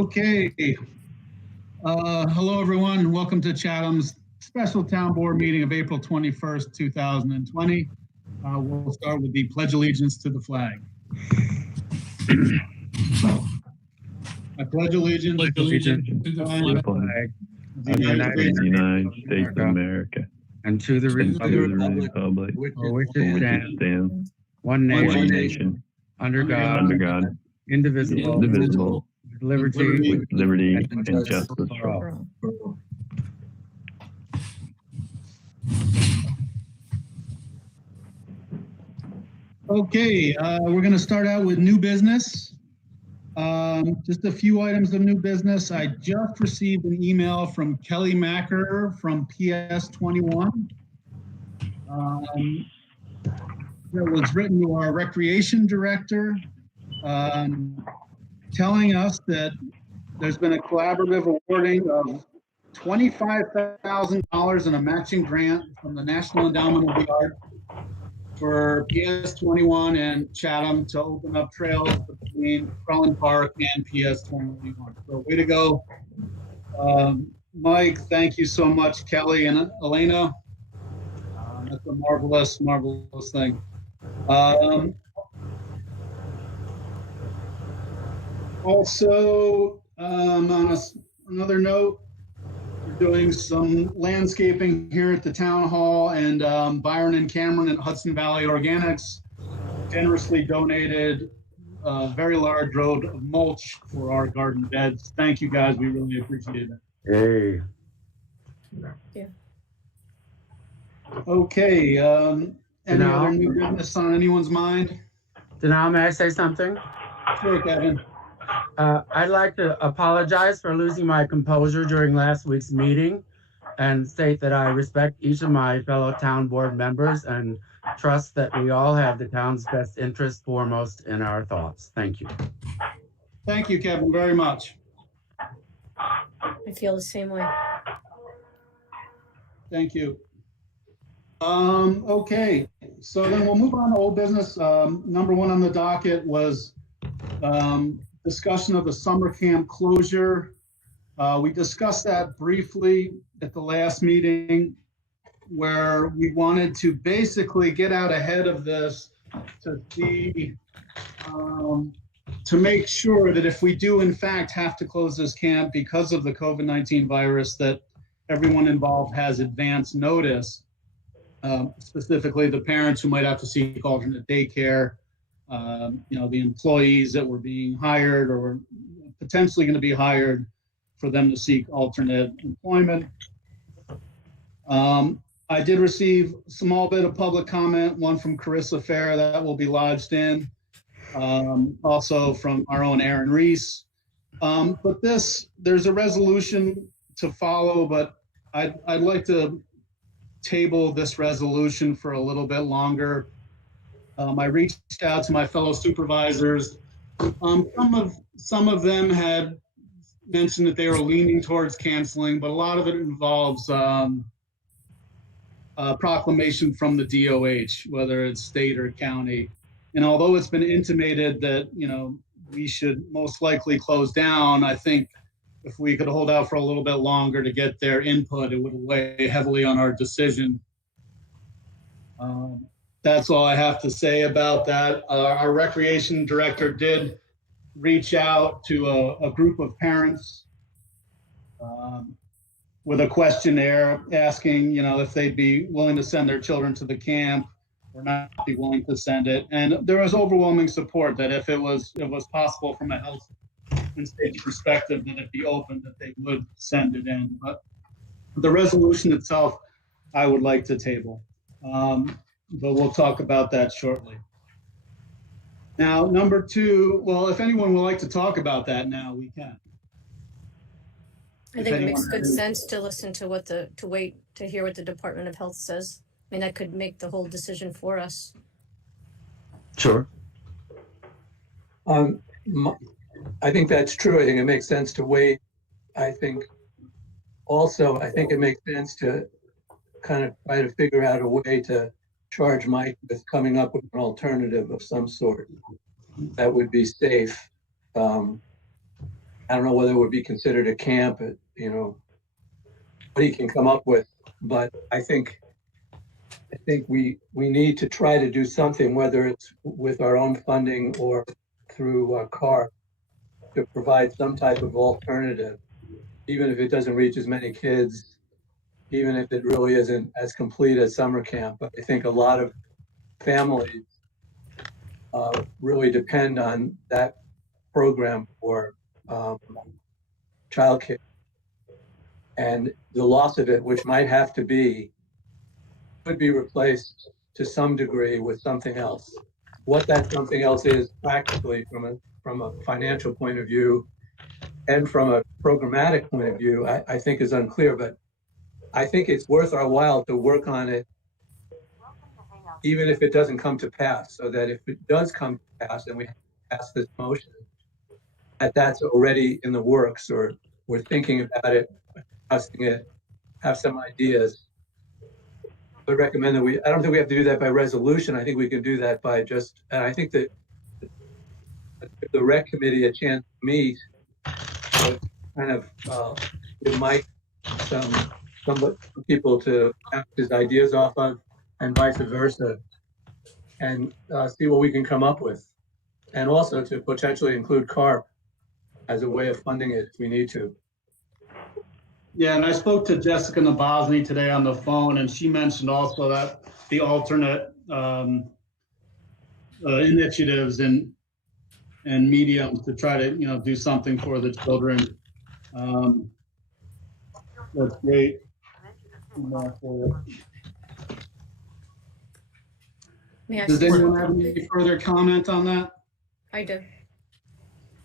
Okay. Hello, everyone. Welcome to Chatham's special town board meeting of April 21st, 2020. We'll start with the Pledge Allegiance to the flag. I pledge allegiance to the flag of the United States of America and to the republic for which it stands, one nation, under God, indivisible, with liberty and justice for all. Okay, we're going to start out with new business. Just a few items of new business. I just received an email from Kelly Macker from PS21. That was written to our recreation director, telling us that there's been a collaborative awarding of $25,000 in a matching grant from the National Endowment of the Arts for PS21 and Chatham to open up trails between Crellin Park and PS21. So way to go. Mike, thank you so much, Kelly and Elena. That's a marvelous thing. Also, on another note, we're doing some landscaping here at the town hall, and Byron and Cameron at Hudson Valley Organics generously donated a very large load of mulch for our garden beds. Thank you, guys. We really appreciate it. Hey. Yeah. Okay. Any other new business on anyone's mind? Danal, may I say something? Sure, Kevin. I'd like to apologize for losing my composure during last week's meeting and state that I respect each of my fellow town board members and trust that we all have the town's best interest foremost in our thoughts. Thank you. Thank you, Kevin, very much. I feel the same way. Thank you. Okay, so then we'll move on to old business. Number one on the docket was discussion of the summer camp closure. We discussed that briefly at the last meeting, where we wanted to basically get out ahead of this to see, to make sure that if we do in fact have to close this camp because of the COVID-19 virus, that everyone involved has advance notice, specifically the parents who might have to seek alternate daycare, the employees that were being hired or potentially going to be hired, for them to seek alternate employment. I did receive a small bit of public comment, one from Carissa Fair that will be lodged in, also from our own Aaron Reese. But there's a resolution to follow, but I'd like to table this resolution for a little bit longer. I reached out to my fellow supervisors. Some of them had mentioned that they were leaning towards canceling, but a lot of it involves a proclamation from the DOH, whether it's state or county. And although it's been intimated that, we should most likely close down, I think if we could hold out for a little bit longer to get their input, it would weigh heavily on our decision. That's all I have to say about that. Our recreation director did reach out to a group of parents with a questionnaire asking, if they'd be willing to send their children to the camp or not be willing to send it. And there was overwhelming support that if it was possible from a health and safety perspective, that it be open, that they would send it in. But the resolution itself, I would like to table. But we'll talk about that shortly. Now, number two, well, if anyone would like to talk about that now, we can. I think it makes good sense to listen to to wait to hear what the Department of Health says. I mean, that could make the whole decision for us. Sure. I think that's true. I think it makes sense to wait. I think it makes sense to kind of try to figure out a way to charge Mike with coming up with an alternative of some sort that would be safe. I don't know whether it would be considered a camp, you know, what he can come up with. But I think we need to try to do something, whether it's with our own funding or through CAR, to provide some type of alternative, even if it doesn't reach as many kids, even if it really isn't as complete as summer camp. But I think a lot of families really depend on that program for childcare, and the loss of it, which might have to be, could be replaced to some degree with something else. What that something else is practically from a financial point of view and from a programmatic point of view, I think is unclear, but I think it's worth our while to work on it, even if it doesn't come to pass, so that if it does come to pass and we pass this motion, that's already in the works, or we're thinking about it, discussing it, have some ideas. I recommend that I don't think we have to do that by resolution. I think we can do that by just, and I think that if the rec committee a chance to meet, kind of give Mike some people to bounce his ideas off of, and vice versa, and see what we can come up with, and also to potentially include CARP as a way of funding it if we need to. Yeah, and I spoke to Jessica Nabosny today on the phone, and she mentioned also that the alternate initiatives and mediums to try to, you know, do something for the children. That's great. Does anyone have any further comment on that? I do.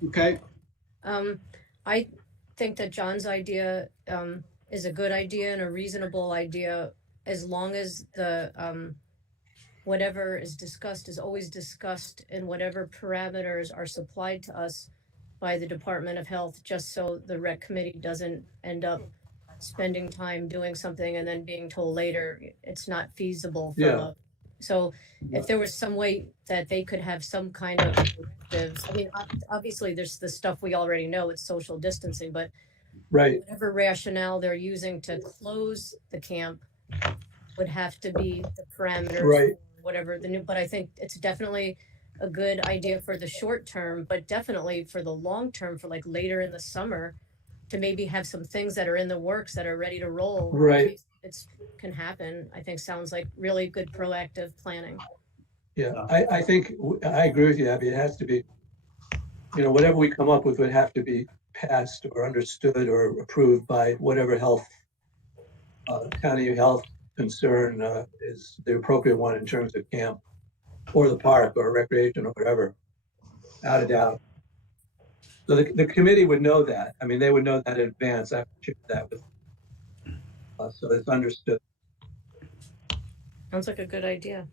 Okay. I think that John's idea is a good idea and a reasonable idea, as long as the whatever is discussed is always discussed in whatever parameters are supplied to us by the Department of Health, just so the rec committee doesn't end up spending time doing something and then being told later it's not feasible. So if there was some way that they could have some kind of directives, I mean, obviously there's the stuff we already know, it's social distancing, but whatever rationale they're using to close the camp would have to be the parameters, whatever the new, but I think it's definitely a good idea for the short term, but definitely for the long term, for like later in the summer, to maybe have some things that are in the works that are ready to roll. It's can happen. I think sounds like really good proactive planning. Yeah, I think I agree with you, Abby. It has to be, you know, whatever we come up with would have to be passed or understood or approved by whatever health, county health concern is the appropriate one in terms of camp or the park or recreation or whatever, without a doubt. So the committee would know that. I mean, they would know that in advance. I've shared that with so it's understood. Sounds like a good idea.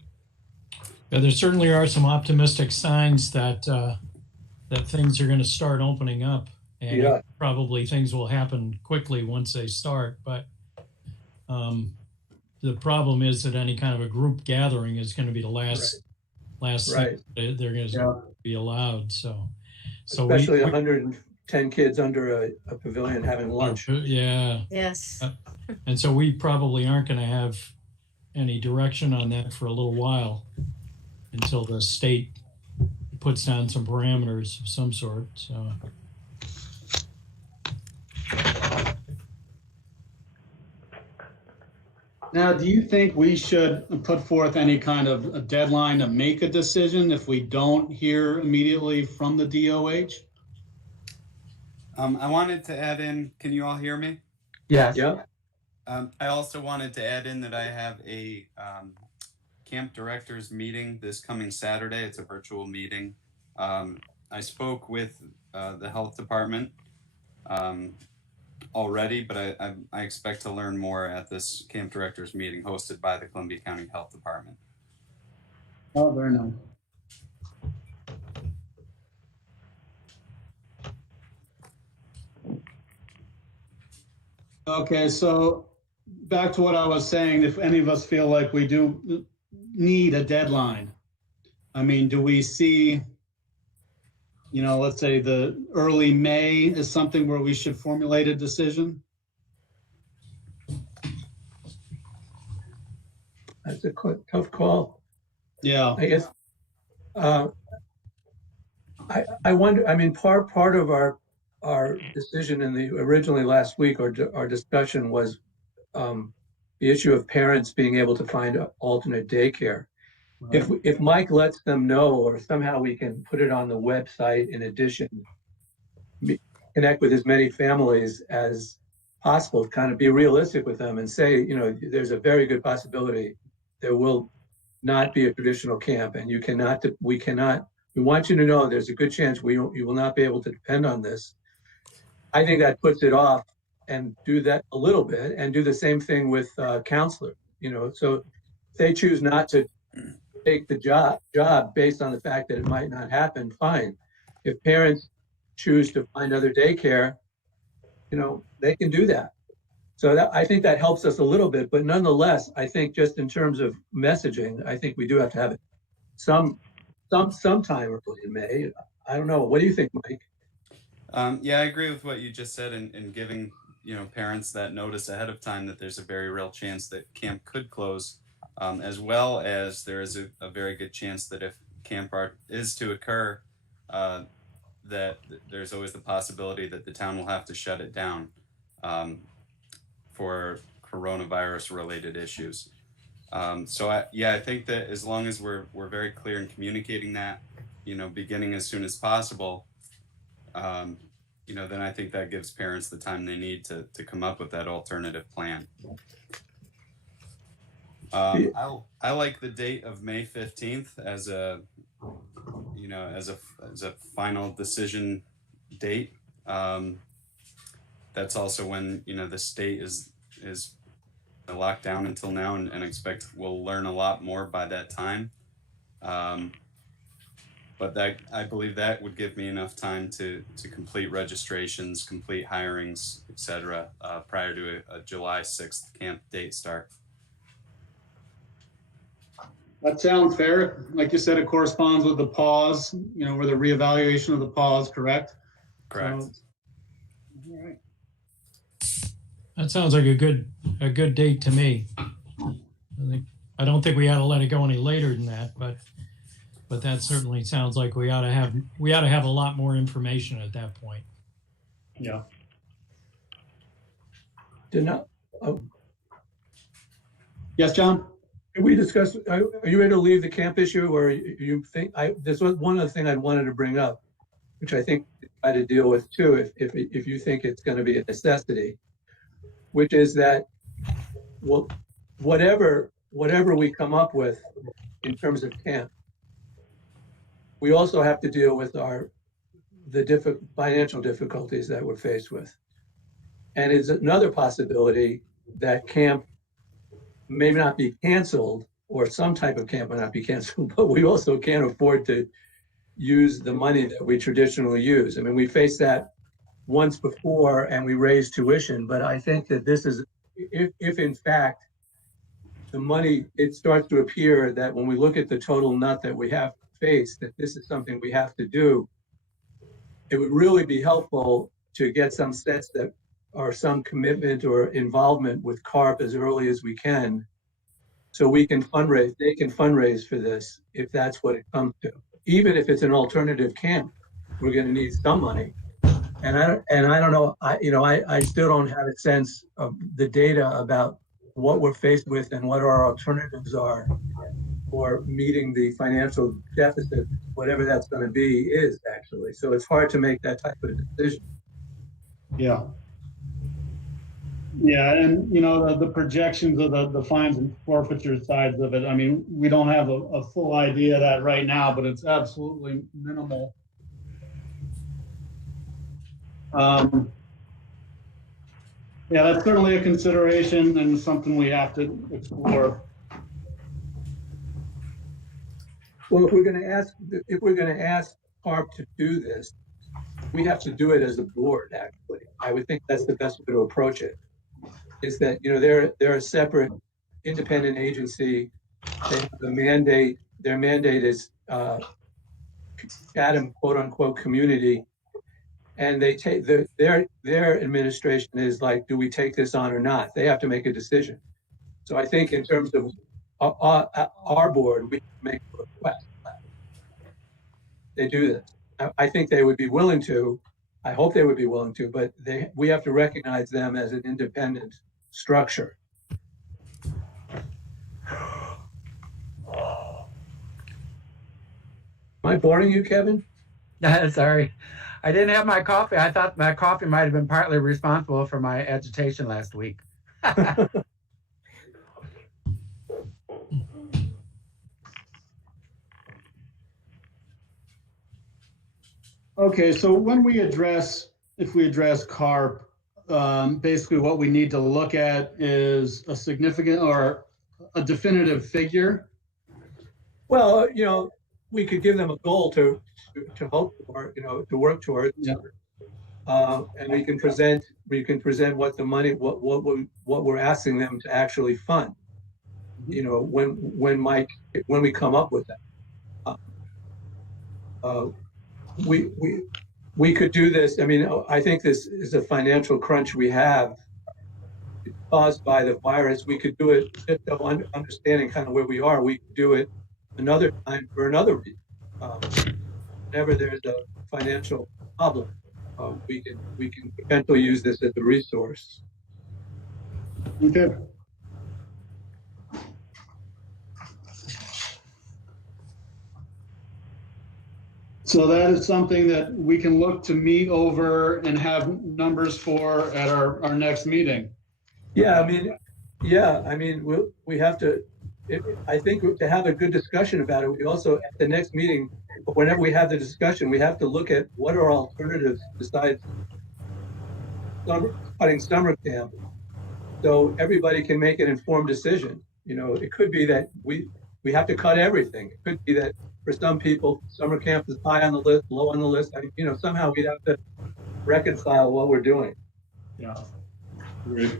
Yeah, there certainly are some optimistic signs that that things are going to start opening up, and probably things will happen quickly once they start. But the problem is that any kind of a group gathering is going to be the last thing they're going to be allowed. So especially 110 kids under a pavilion having lunch. Yes. And so we probably aren't going to have any direction on that for a little while until the state puts down some parameters of some sort. So. Now, do you think we should put forth any kind of a deadline to make a decision if we don't hear immediately from the DOH? I wanted to add in, can you all hear me? Yes. Yeah. I also wanted to add in that I have a camp directors meeting this coming Saturday. It's a virtual meeting. I spoke with the health department already, but I expect to learn more at this camp directors meeting hosted by the Columbia County Health Department. Oh, very nice. Okay, so back to what I was saying, if any of us feel like we do need a deadline, I mean, do we see let's say the early May is something where we should formulate a decision? That's a tough call. Yeah. I guess. I wonder. I mean, part of our decision in the originally last week, or our discussion was the issue of parents being able to find alternate daycare. Right. If Mike lets them know, or somehow we can put it on the website in addition, connect with as many families as possible, kind of be realistic with them and say, there's a very good possibility there will not be a traditional camp, and we want you to know there's a good chance you will not be able to depend on this. I think that puts it off, and do that a little bit, and do the same thing with counselors. So if they choose not to take the job based on the fact that it might not happen, fine. If parents choose to find other daycare, they can do that. So I think that helps us a little bit, but nonetheless, I think just in terms of messaging, I think we do have to have it sometime early in May. I don't know. What do you think, Mike? Yeah, I agree with what you just said, and giving parents that notice ahead of time that there's a very real chance that camp could close, as well as there is a very good chance that if camp art is to occur, that there's always the possibility that the town will have to shut it down for coronavirus related issues. So I think that as long as we're very clear in communicating that, beginning as soon as possible, then I think that gives parents the time they need to come up with that alternative plan. I like the date of May 15th as a final decision date. That's also when the state is locked down until now, and expect we'll learn a lot more by that time. But I believe that would give me enough time to complete registrations, complete hirings, etc., prior to a July 6th camp date start. That sounds fair. Like you said, it corresponds with the pause, or the reevaluation of the pause, correct? Correct. So, all right. That sounds like a good date to me. I don't think we ought to let it go any later than that, but that certainly sounds like we ought to have a lot more information at that point. Yeah. Yes, John? Can we discuss, are you ready to leave the camp issue, or you think, this was one other thing I wanted to bring up, which I think we try to deal with too, if you think it's going to be a necessity, which is that, well, whatever we come up with in terms of camp, we also have to deal with the financial difficulties that we're faced with. And it's another possibility that camp may not be canceled, or some type of camp may not be canceled, but we also can't afford to use the money that we traditionally use. I mean, we faced that once before and we raised tuition, but I think that this is, if in fact the money, it starts to appear that when we look at the total nut that we have faced, that this is something we have to do, it would really be helpful to get some sense that, or some commitment or involvement with CARP as early as we can, so we can fundraise, they can fundraise for this, if that's what it comes to. Even if it's an alternative camp, we're going to need some money. And I don't know, I still don't have a sense of the data about what we're faced with and what our alternatives are for meeting the financial deficit, whatever that's going to be, is actually. So it's hard to make that type of decision. Yeah. Yeah, and the projections of the fines and forfeiture sides of it, I mean, we don't have a full idea of that right now, but it's absolutely minimal. Yeah, that's certainly a consideration and something we have to explore. Well, if we're going to ask CARP to do this, we have to do it as a board, actually. I would think that's the best way to approach it. Is that, they're a separate independent agency. They have a mandate. Their mandate is Chatham quote unquote community, and they take their administration is like, do we take this on or not? They have to make a decision. So I think in terms of our board, we make a request. They do this. I think they would be willing to. I hope they would be willing to, but we have to recognize them as an independent structure. Am I boring you, Kevin? Sorry. I didn't have my coffee. I thought my coffee might have been partly responsible for my agitation last week. Okay, so when we address, if we address CARP, basically what we need to look at is a significant or a definitive figure. Well, we could give them a goal to hope for, to work towards. Yeah. And we can present what the money, what we're asking them to actually fund. When we come up with that. We could do this. I mean, I think this is a financial crunch we have caused by the virus. We could do it just understanding kind of where we are. We could do it another time for another reason. Whenever there's a financial problem, we can potentially use this as a resource. Okay. So that is something that we can look to meet over and have numbers for at our next meeting. Yeah, I mean, we have to. I think to have a good discussion about it, we also at the next meeting, whenever we have the discussion, we have to look at what are alternatives besides cutting summer camp, so everybody can make an informed decision. It could be that we have to cut everything. It could be that for some people, summer camp is high on the list, low on the list. Somehow we'd have to reconcile what we're doing. Yeah. Great.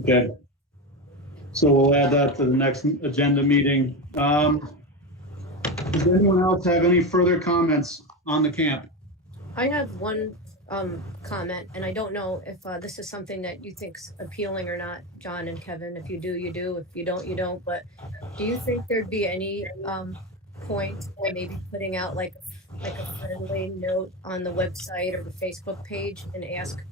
Okay. So we'll add that to the next agenda meeting. Does anyone else have any further comments on the camp? I have one comment, and I don't know if this is something that you think's appealing or not, John and Kevin. If you do, you do. If you don't, you don't. But do you think there'd be any point in maybe putting out like a friendly note on the website or the Facebook page and ask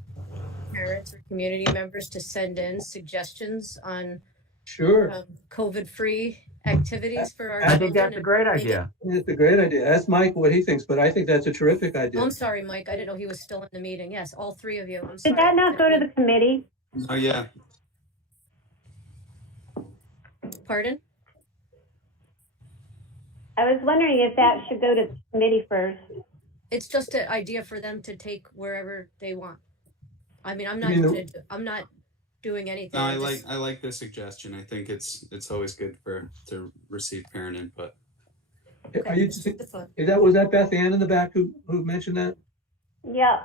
parents or community members to send in suggestions on Sure. COVID-free activities for our I think that's a great idea. It's a great idea. Ask Mike what he thinks, but I think that's a terrific idea. Oh, I'm sorry, Mike. I didn't know he was still in the meeting. Yes, all three of you. I'm Did sorry. that not go to the committee? Oh, yeah. Pardon? I was wondering if that should go to the committee first. It's just an idea for them to take wherever they want. I mean, I'm not doing anything. No, I like the suggestion. I think it's always good to receive parent input. Okay. Was that Beth Ann in the back who mentioned that? Yeah.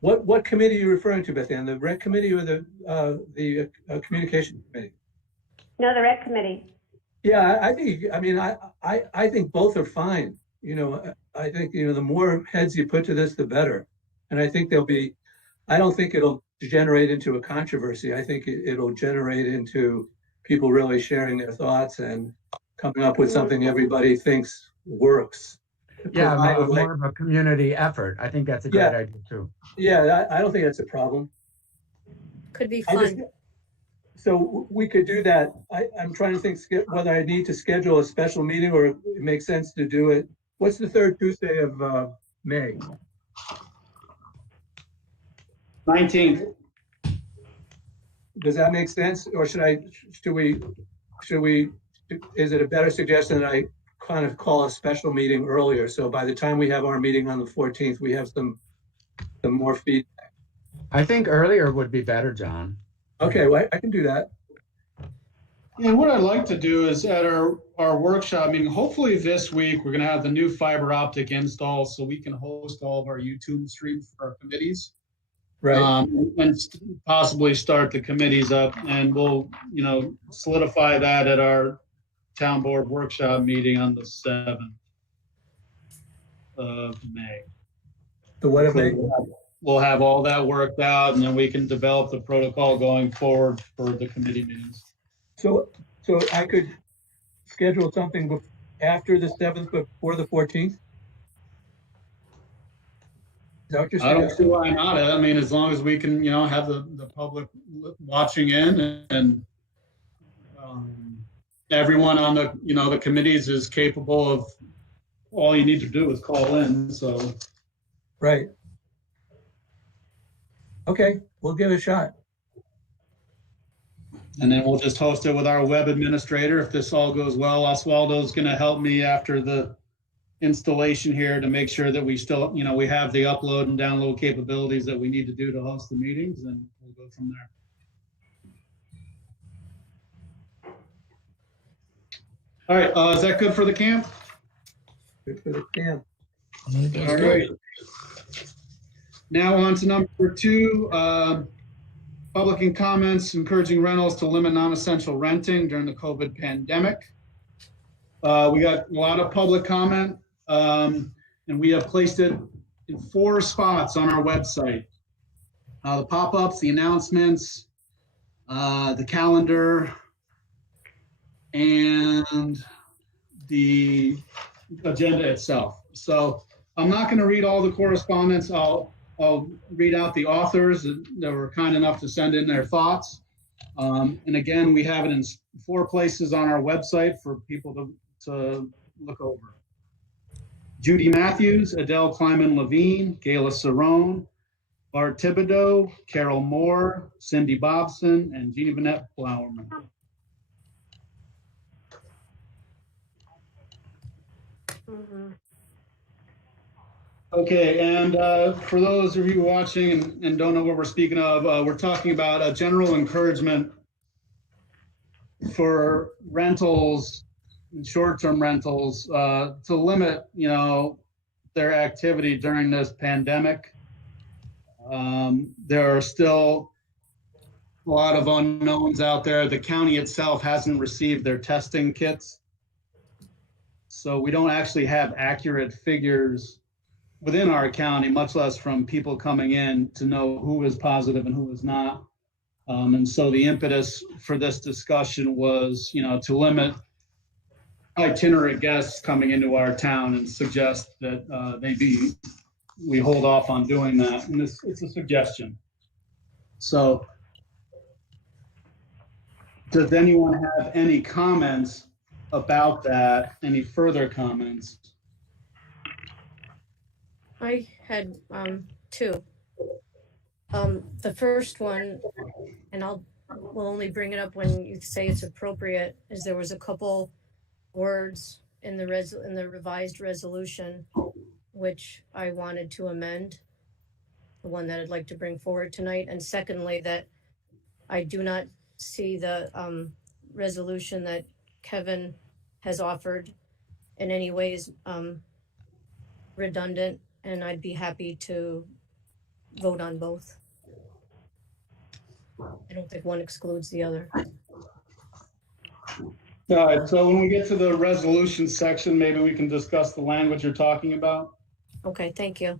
What committee are you referring to, Beth Ann? The rec committee or the communication committee? No, the rec committee. Yeah, I think both are fine. I think the more heads you put to this, the better. And I think I don't think it'll generate into a controversy. I think it'll generate into people really sharing their thoughts and coming up with something everybody thinks works. Yeah, more of a community effort. I think that's a great idea too. Yeah, I don't think that's a problem. Could be fun. So we could do that. I'm trying to think whether I need to schedule a special meeting or it makes sense to do it. What's the third Tuesday of May? 19th. Does that make sense? Or should we, is it a better suggestion that I kind of call a special meeting earlier? So by the time we have our meeting on the 14th, we have some more feedback. I think earlier would be better, John. Okay, well, I can do that. And what I'd like to do is at our workshop, hopefully this week, we're going to have the new fiber optic install so we can host all of our YouTube streams for our committees. Right. And possibly start the committees up, and we'll, solidify that at our town board workshop meeting on the 7th of May. The what of May? We'll have all that worked out, and then we can develop the protocol going forward for the committee meetings. So I could schedule something after the 7th, but before the 14th? Is that what you're I don't saying? see why not. I mean, as long as we can, have the public watching in, and everyone on the committees is capable of, all you need to do is call in, so. Right. Okay, we'll give it a shot. And then we'll just host it with our web administrator. If this all goes well, Oswaldo's going to help me after the installation here to make sure that we still, we have the upload and download capabilities that we need to do to host the meetings, and we'll go from there. All right, is that good for the camp? Good for the camp. All right. Now on to number 2, public and comments encouraging rentals to limit non-essential renting during the COVID pandemic. We got a lot of public comment, and we have placed it in 4 spots on our website. The pop-ups, the announcements, the calendar, and the agenda itself. So I'm not going to read all the correspondence. I'll read out the authors that were kind enough to send in their thoughts. And again, we have it in 4 places on our website for people to look over. Judy Matthews, Adele Kleiman Levine, Gayla Cerrone, Bart Thibodeau, Carol Moore, Cindy Bobson, and Jeannie Vanette Flowerman. Okay, and for those of you watching and don't know what we're speaking of, we're talking about a general encouragement for rentals, short-term rentals, to limit, their activity during this pandemic. There are still a lot of unknowns out there. The county itself hasn't received their testing kits, so we don't actually have accurate figures within our county, much less from people coming in, to know who is positive and who is not. And so the impetus for this discussion was, to limit itinerant guests coming into our town and suggest that maybe we hold off on doing that. And it's a suggestion. So does anyone have any comments about that? Any further comments? I had 2. The first one, and we'll only bring it up when you say it's appropriate, is there was a couple words in the revised resolution which I wanted to amend, the one that I'd like to bring forward tonight. And secondly, that I do not see the resolution that Kevin has offered in any ways redundant, and I'd be happy to vote on both. I don't think one excludes the other. All right, so when we get to the resolution section, maybe we can discuss the language you're talking about. Okay, thank you.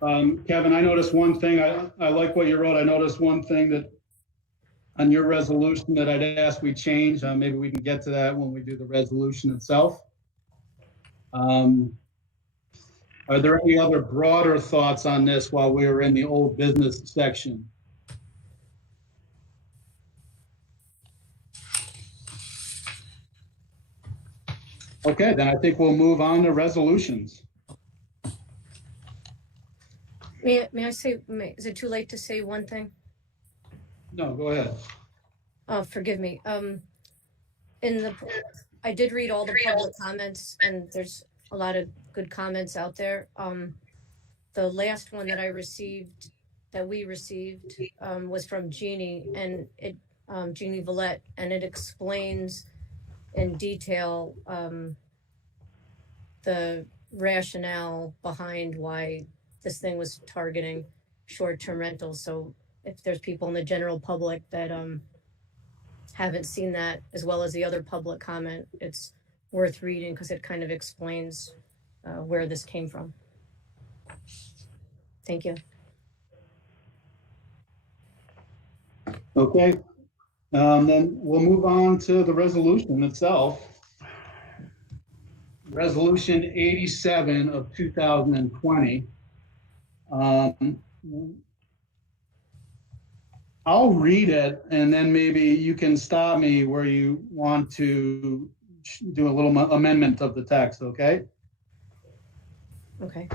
Kevin, I noticed one thing. I like what you wrote. I noticed one thing that on your resolution that I'd ask we change. Maybe we can get to that when we do the resolution itself. Are there any other broader thoughts on this while we were in the old business section? Okay, then I think we'll move on to resolutions. May I say, is it too late to say one thing? No, go ahead. Oh, forgive me. I did read all the public comments, and there's a lot of good comments out there. The last one that we received, was from Jeannie, and Jeannie Vallette, and it explains in detail the rationale behind why this thing was targeting short-term rentals. So if there's people in the general public that haven't seen that, as well as the other public comment, it's worth reading because it kind of explains where this came from. Thank you. Okay, then we'll move on to the resolution itself. Resolution 87 of 2020. I'll read it and then maybe you can stop me where you want to do a little amendment of the text, okay? Okay.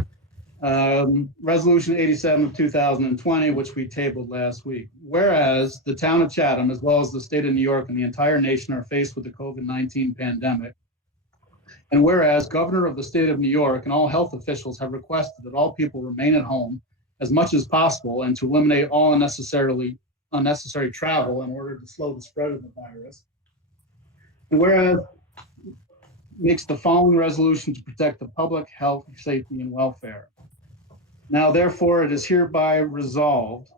Resolution 87 of 2020, which we tabled last week. Whereas the town of Chatham, as well as the state of New York and the entire nation, are faced with the COVID-19 pandemic. And whereas Governor of the state of New York and all health officials have requested that all people remain at home as much as possible and to eliminate all unnecessary travel in order to slow the spread of the virus. And whereas makes the following resolution to protect the public health, safety, and welfare. Now, therefore, it is hereby resolved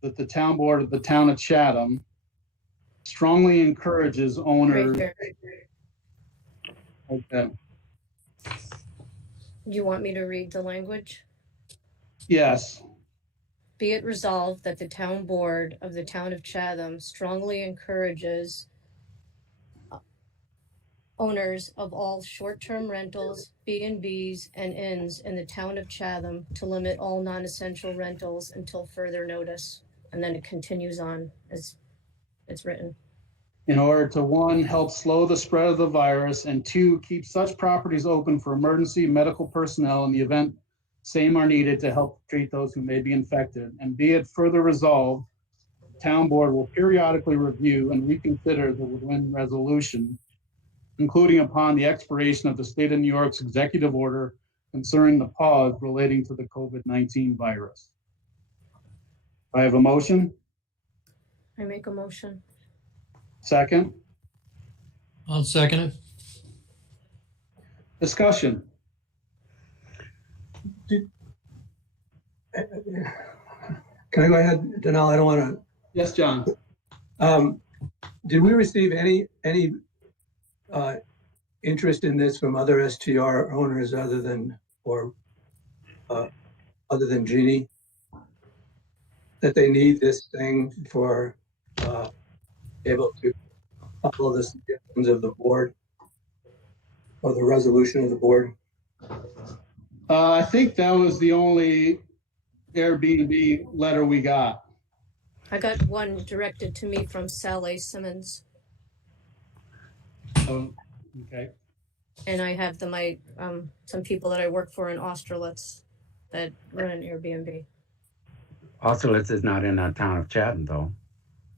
that the town board of the town of Chatham strongly encourages owners. Right Okay. You want me to read the language? Yes. Be it resolved that the town board of the town of Chatham strongly encourages owners of all short-term rentals, B&Bs, and inns in the town of Chatham to limit all non-essential rentals until further notice. And then it continues on as it's written. In order to, 1, help slow the spread of the virus, and 2, keep such properties open for emergency medical personnel in the event same are needed to help treat those who may be infected. And be it further resolved, the town board will periodically review and reconsider the within resolution, including upon the expiration of the state of New York's executive order concerning the pause relating to the COVID-19 virus. I have a motion. I make a motion. Second. I'll second it. Discussion. Can I go ahead, Danelle? I don't want to. Yes, John. Did we receive any interest in this from other STR owners other than Jeannie? That they need this thing for able to follow the suggestions of the board or the resolution of the board? I think that was the only Airbnb letter we got. I got one directed to me from Sally Simmons. Oh, okay. And I have some people that I work for in Austerlitz that run an Airbnb. Austerlitz is not in the town of Chatham, though.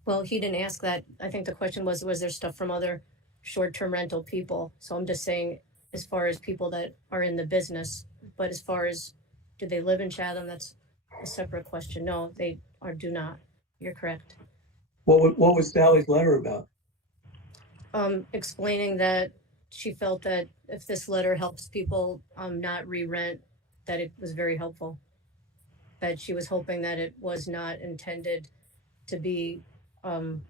Well, he didn't ask that. I think the question was there stuff from other short-term rental people? So I'm just saying, as far as people that are in the business, but as far as do they live in Chatham, that's a separate question. No, they do not. You're correct. What was Sally's letter about? Explaining that she felt that if this letter helps people not re-rent, that it was very helpful. That she was hoping that it was not intended to be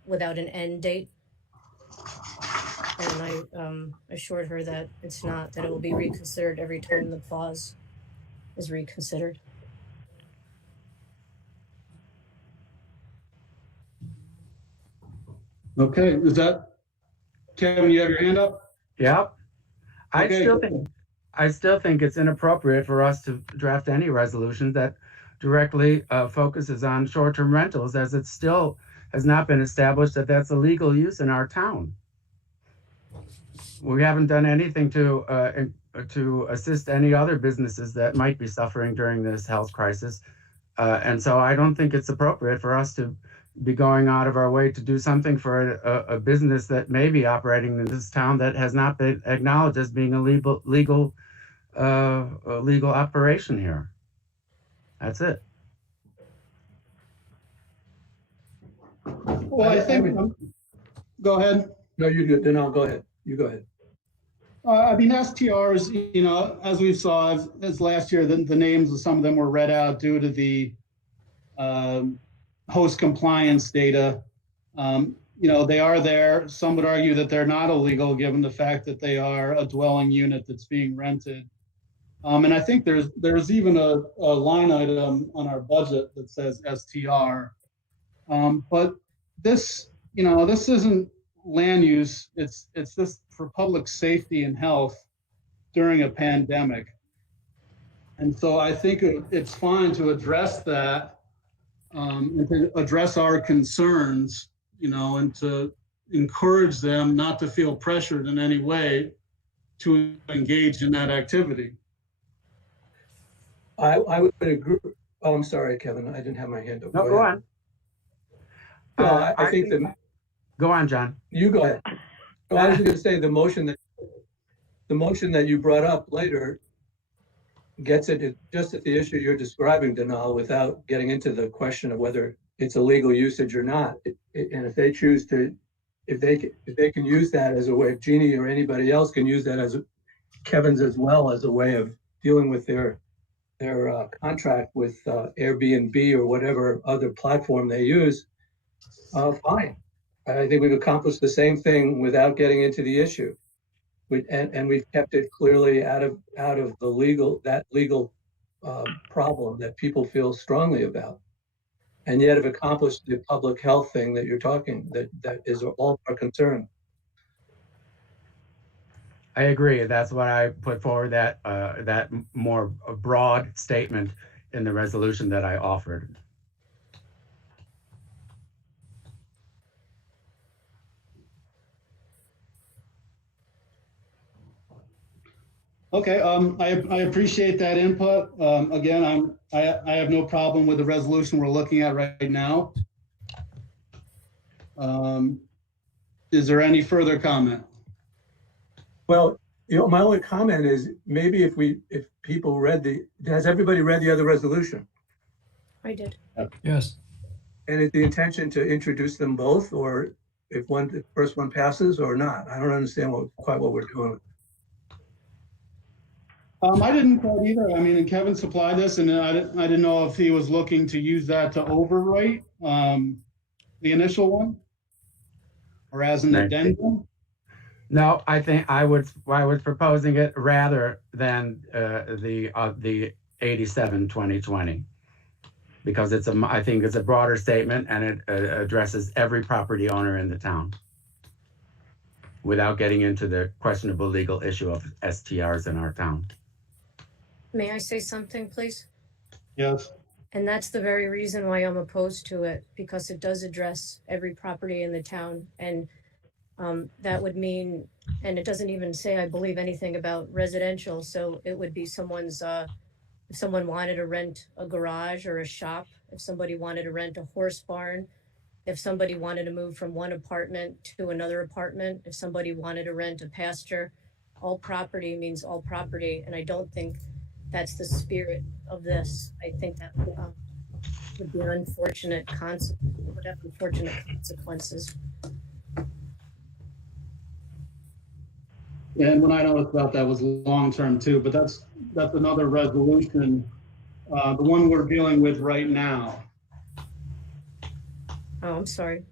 without an end date. And I assured her that it's not, that it will be reconsidered every time the clause is reconsidered. Okay, is that, Kevin, you have your hand up? Yep. Okay. I still think it's inappropriate for us to draft any resolution that directly focuses on short-term rentals, as it still has not been established that that's a legal use in our town. We haven't done anything to assist any other businesses that might be suffering during this health crisis. And so I don't think it's appropriate for us to be going out of our way to do something for a business that may be operating in this town that has not been acknowledged as being a legal operation here. That's it. Well, I think, go ahead. No, you're good. Then I'll go ahead. You go ahead. I mean, STRs, you know, as we saw as last year, the names of some of them were read out due to the host compliance data. They are there. Some would argue that they're not illegal given the fact that they are a dwelling unit that's being rented. And I think there's even a line item on our budget that says STR. But this isn't land use. It's just for public safety and health during a pandemic. And so I think it's fine to address that and to address our concerns, and to encourage them not to feel pressured in any way to engage in that activity. I would agree. Oh, I'm sorry, Kevin. I didn't have my hand up. No, go on. Well, I think go on, John. You go ahead. So I was going to say the motion that you brought up later gets it just at the issue you're describing, Donal, without getting into the question of whether it's a legal usage or not. And if they choose to, if they can use that as a way, if Jeannie or anybody else can use that as Kevin's as well as a way of dealing with their contract with Airbnb or whatever other platform they use, fine. I think we've accomplished the same thing without getting into the issue. And we've kept it clearly out of the legal problem that people feel strongly about, and yet have accomplished the public health thing that you're talking, that is all our concern. I agree. That's what I put forward, that more broad statement in the resolution that I offered. Okay, I appreciate that input. Again, I have no problem with the resolution we're looking at right now. Is there any further comment? Well, my only comment is maybe if people has everybody read the other resolution? I did. Yes. And is the intention to introduce them both, or if the first one passes or not? I don't understand quite what we're doing. I didn't quite either. I mean, and Kevin supplied this, and I didn't know if he was looking to use that to overwrite the initial one, or as an addendum. No, I think I was proposing it rather than the 87-2020, because I think it's a broader statement and it addresses every property owner in the town without getting into the questionable legal issue of STRs in our town. May I say something, please? Yes. And that's the very reason why I'm opposed to it, because it does address every property in the town. And that would mean, and it doesn't even say, I believe, anything about residential. So it would be someone's, if someone wanted to rent a garage or a shop, if somebody wanted to rent a horse barn, if somebody wanted to move from one apartment to another apartment, if somebody wanted to rent a pasture, all property means all property. And I don't think that's the spirit of this. I think that would be an unfortunate would have unfortunate consequences. And when I noticed about that was long-term too, but that's another resolution, the one we're dealing with right now. Oh, I'm sorry.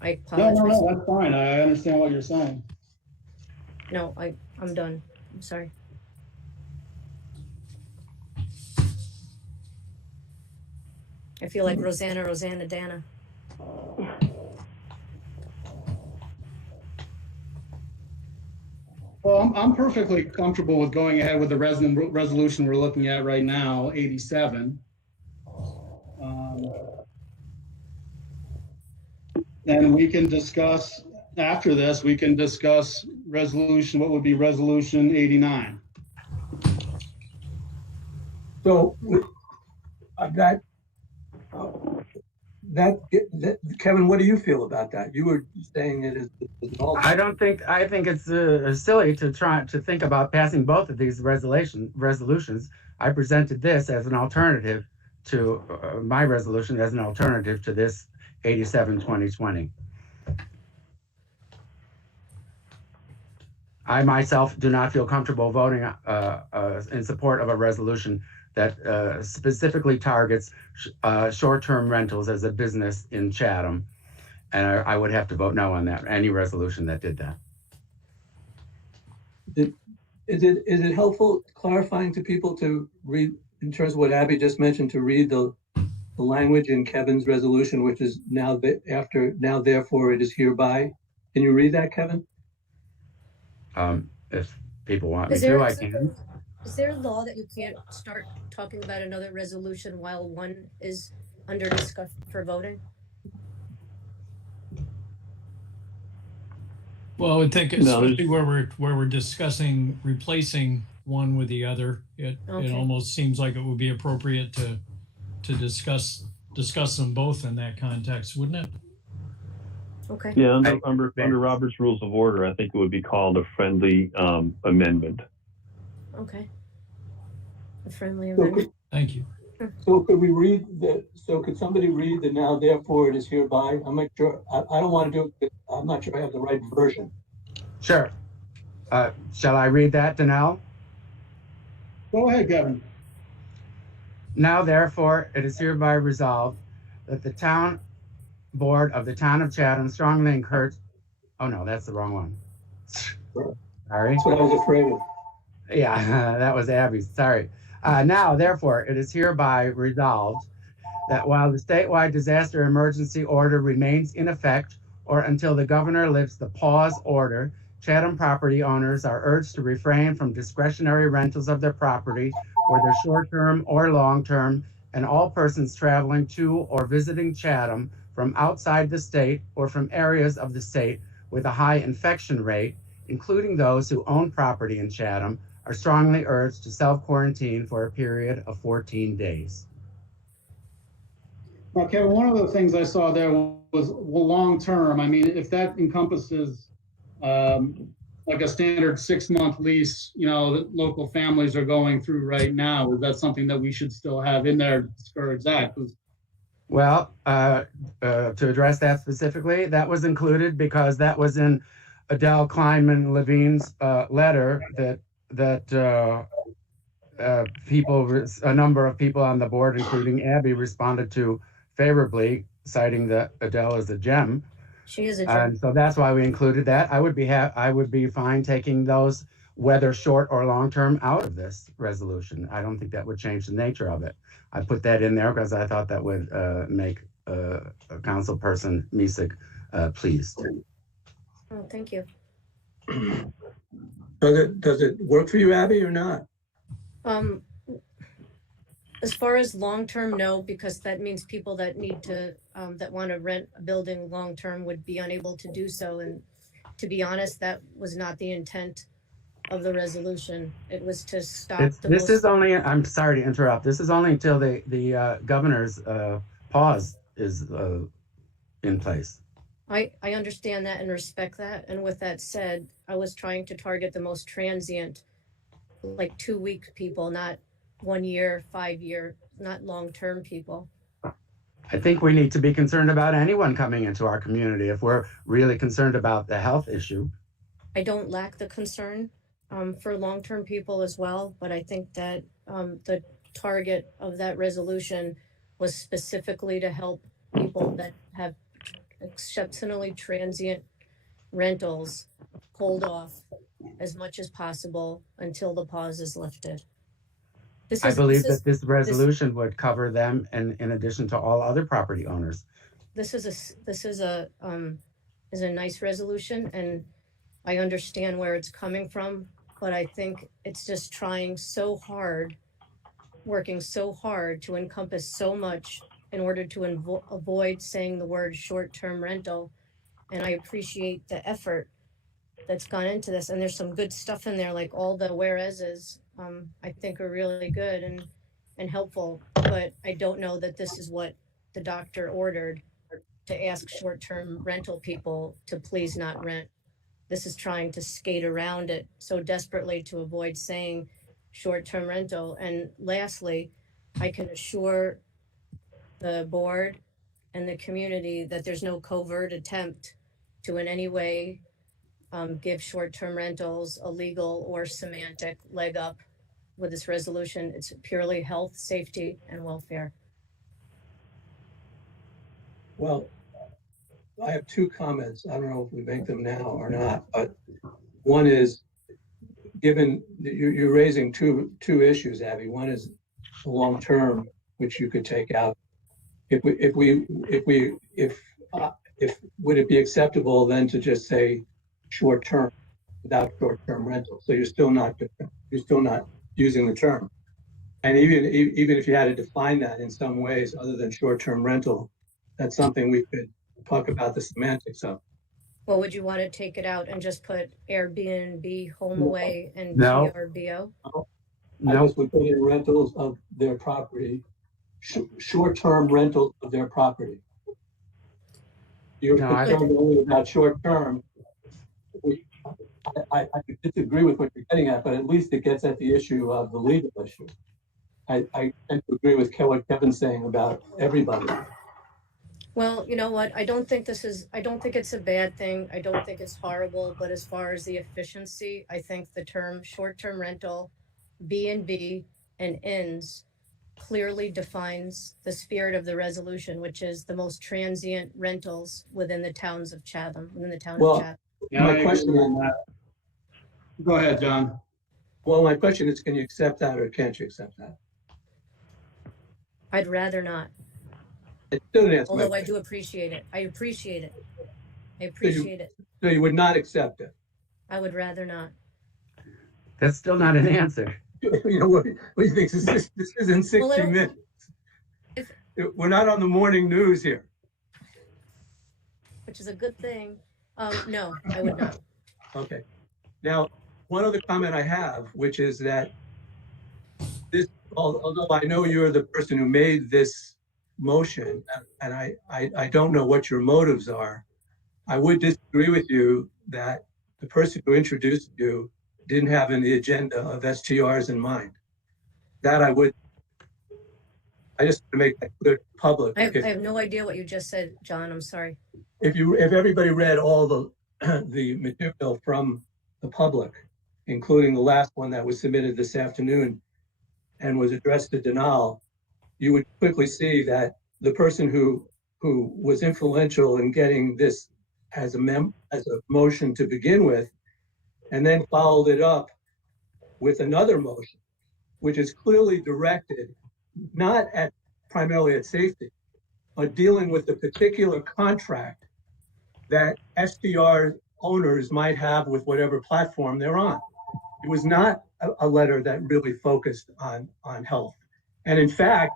I apologize. No, that's fine. I understand what you're saying. No, I'm done. I'm sorry. I feel like Rosanna Dana. Well, I'm perfectly comfortable with going ahead with the resolution we're looking at right now, 87. And we can discuss, after this, we can discuss what would be resolution 89. So that Kevin, what do you feel about that? You were saying it is I think it's silly to try to think about passing both of these resolutions. I presented this as an alternative to my resolution, as an alternative to this 87-2020. I myself do not feel comfortable voting in support of a resolution that specifically targets short-term rentals as a business in Chatham. And I would have to vote no on that, any resolution that did that. Is it helpful clarifying to people to read, in terms of what Abby just mentioned, to read the language in Kevin's resolution, which is now therefore it is hereby. Can you read that, Kevin? If people want me to, I can. Is there a law that you can't start talking about another resolution while one is under discussion for voting? Well, I would think especially where we're discussing replacing one with the other, it almost seems like it would be appropriate to discuss them both in that context, wouldn't it? Okay. Yeah, under Robert's Rules of Order, I think it would be called a friendly amendment. Okay. A friendly amendment. Thank you. So could we read could somebody read the now therefore it is hereby? I'm not sure. I don't want to do it. I'm not sure I have the right version. Sure. Shall I read that, Danelle? Go ahead, Kevin. Now, therefore, it is hereby resolved that the town board of the town of Chatham strongly encourage. Oh no, that's the wrong one. Sorry. That's what I was afraid of. Yeah, that was Abby's. Sorry. Now, therefore, it is hereby resolved that while the statewide disaster emergency order remains in effect or until the governor lifts the pause order, Chatham property owners are urged to refrain from discretionary rentals of their property, whether short-term or long-term, and all persons traveling to or visiting Chatham from outside the state or from areas of the state with a high infection rate, including those who own property in Chatham, are strongly urged to self-quarantine for a period of 14 days. Now, Kevin, one of the things I saw there was long-term. I mean, if that encompasses like a standard 6-month lease, that local families are going through right now, is that something that we should still have in there to discourage that? Well, to address that specifically, that was included because that was in Adele Kleinman Levine's letter that a number of people on the board, including Abby, responded to favorably, citing that Adele is a gem. She is a gem. And so that's why we included that. I would be fine taking those, whether short or long term, out of this resolution. I don't think that would change the nature of it. I put that in there because I thought that would make Council Person Misek pleased. Oh, thank you. Does it work for you, Abby, or not? As far as long-term, no, because that means people that need to, that want to rent a building long-term would be unable to do so. And to be honest, that was not the intent of the resolution. It was to stop I'm sorry to interrupt. This is only until the governor's pause is in place. I understand that and respect that. And with that said, I was trying to target the most transient, like 2-week people, not 1 year, 5 year, not long-term people. I think we need to be concerned about anyone coming into our community if we're really concerned about the health issue. I don't lack the concern for long-term people as well, but I think that the target of that resolution was specifically to help people that have exceptionally transient rentals hold off as much as possible until the pause is lifted. I believe that this resolution would cover them, and in addition to all other property owners. This is a nice resolution, and I understand where it's coming from, but I think it's just trying so hard, working so hard to encompass so much in order to avoid saying the word short-term rental. And I appreciate the effort that's gone into this, and there's some good stuff in there, like all the whereases. I think are really good and helpful, but I don't know that this is what the doctor ordered, to ask short-term rental people to please not rent. This is trying to skate around it so desperately to avoid saying short-term rental. And lastly, I can assure the board and the community that there's no covert attempt to in any way give short-term rentals a legal or semantic leg up with this resolution. It's purely health, safety, and welfare. Well, I have two comments. I don't know if we make them now or not, but one is, given that you're raising two issues, Abby. One is the long term, which you could take out. If would it be acceptable then to just say short term without short term rental? So you're still not using the term. And even if you had to define that in some ways other than short term rental, that's something we could talk about the semantics of. Well, would you want to take it out and just put Airbnb, home away, and No. VRBO? I just would put in rentals of their property, short-term rentals of their property. You're concerned only about short-term. I disagree with what you're getting at, but at least it gets at the issue of the legal issue. I tend to agree with what Kevin's saying about everybody. Well, you know what? I don't think it's a bad thing. I don't think it's horrible, but as far as the efficiency, I think the term short-term rental, B&B, and inns clearly defines the spirit of the resolution, which is the most transient rentals within the towns of Chatham, within the town of Chatham. Yeah, my question on that. Go ahead, John. Well, my question is, can you accept that or can't you accept that? I'd rather not. Although I do appreciate it. I appreciate it. So you would not accept it? I would rather not. That's still not an answer. You know, what do you think? This isn't 60 minutes. We're not on the morning news here. Which is a good thing. No, I would not. Okay. Now, one other comment I have, which is that this, although I know you're the person who made this motion, and I don't know what your motives are, I would disagree with you that the person who introduced you didn't have in the agenda of STRs in mind. That I just want to make that clear to the public. I have no idea what you just said, John. I'm sorry. If everybody read all the material from the public, including the last one that was submitted this afternoon and was addressed to Denal, you would quickly see that the person who was influential in getting this as a motion to begin with, and then followed it up with another motion, which is clearly directed not primarily at safety, but dealing with the particular contract that SDR owners might have with whatever platform they're on. It was not a letter that really focused on health. And in fact,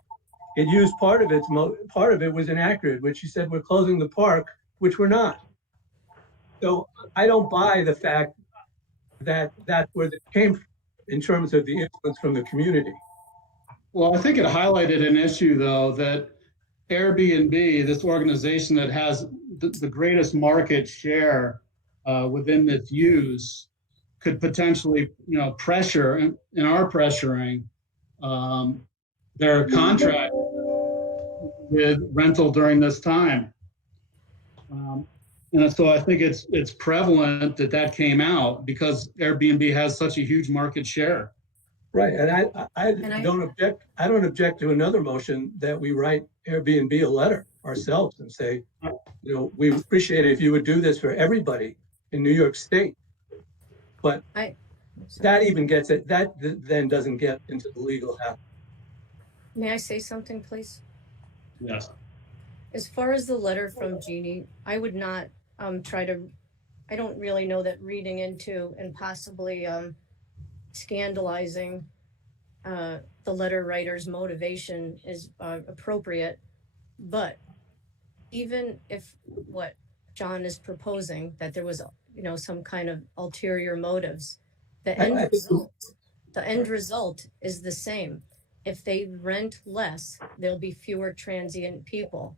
it used part of it was inaccurate, which he said, we're closing the park, which we're not. So I don't buy the fact that that's where it came from in terms of the influence from the community. Well, I think it highlighted an issue, though, that Airbnb, this organization that has the greatest market share within its use, could potentially, pressure and are pressuring their contract with rental during this time. And so I think it's prevalent that came out because Airbnb has such a huge market share. Right, and I don't object. I don't object to another motion that we write Airbnb a letter ourselves and say, we appreciate it if you would do this for everybody in New York State. But that even gets it. That then doesn't get into the legal half. May I say something, please? Yes. As far as the letter from Jeannie, I would not I don't really know that reading into and possibly scandalizing the letter writer's motivation is appropriate. But even if what John is proposing, that there was, some kind of ulterior motives, the end result is the same. If they rent less, there'll be fewer transient people.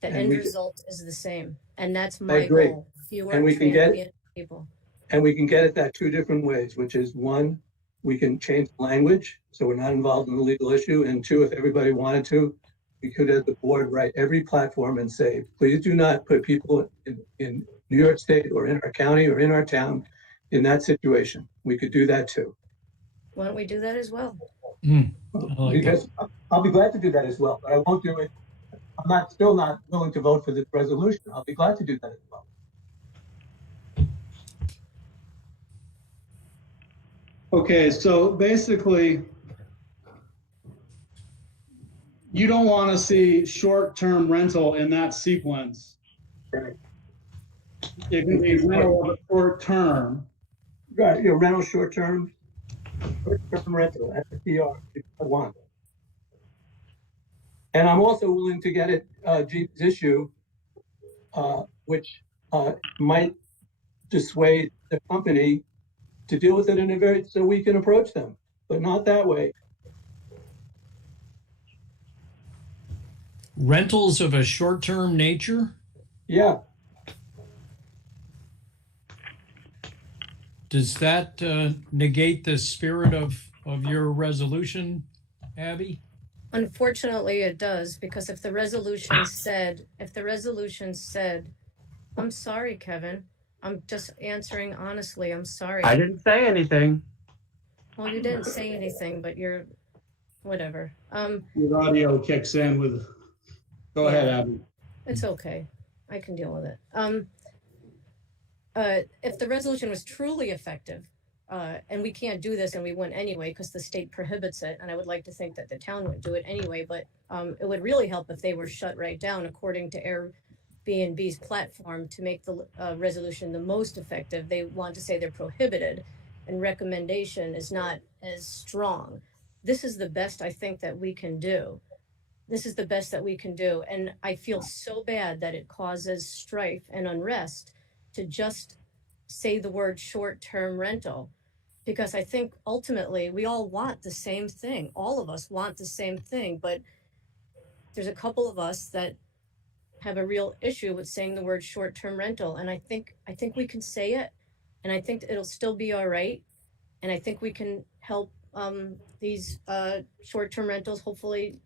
The end result is the same. And that's my goal. Fewer transient people. And we can get at that two different ways, which is one, we can change the language so we're not involved in the legal issue. And two, if everybody wanted to, we could, as the board, write every platform and say, please do not put people in New York State or in our county or in our town in that situation. We could do that too. Why don't we do that as well? I like Because I'll be glad to do that as well, but I won't do it. I'm still not willing to vote for this resolution. I'll be glad to do that as well. Okay, so basically, you don't want to see short-term rental in that sequence. Right. It can be rental of a short term. Right, rental short-term rental, STR, if I want. And I'm also willing to get at Jeep's issue, which might dissuade the company to deal with it so we can approach them, but not that way. Rentals of a short-term nature? Yeah. Does that negate the spirit of your resolution, Abby? Unfortunately, it does, because if the resolution said, I'm sorry, Kevin, I'm just answering honestly, I'm sorry. I didn't say anything. Well, you didn't say anything, but you're, whatever. Your audio kicks in with, go ahead, Abby. It's okay. I can deal with it. If the resolution was truly effective, and we can't do this and we wouldn't anyway because the state prohibits it, and I would like to think that the town would do it anyway, but it would really help if they were shut right down according to Airbnb's platform to make the resolution the most effective. They want to say they're prohibited and recommendation is not as strong. This is the best I think that we can do. This is the best that we can do. And I feel so bad that it causes strife and unrest to just say the word short-term rental, because I think ultimately we all want the same thing. All of us want the same thing, but there's a couple of us that have a real issue with saying the word short-term rental. And I think we can say it, and I think it'll still be all right. And I think we can help these short-term rentals hopefully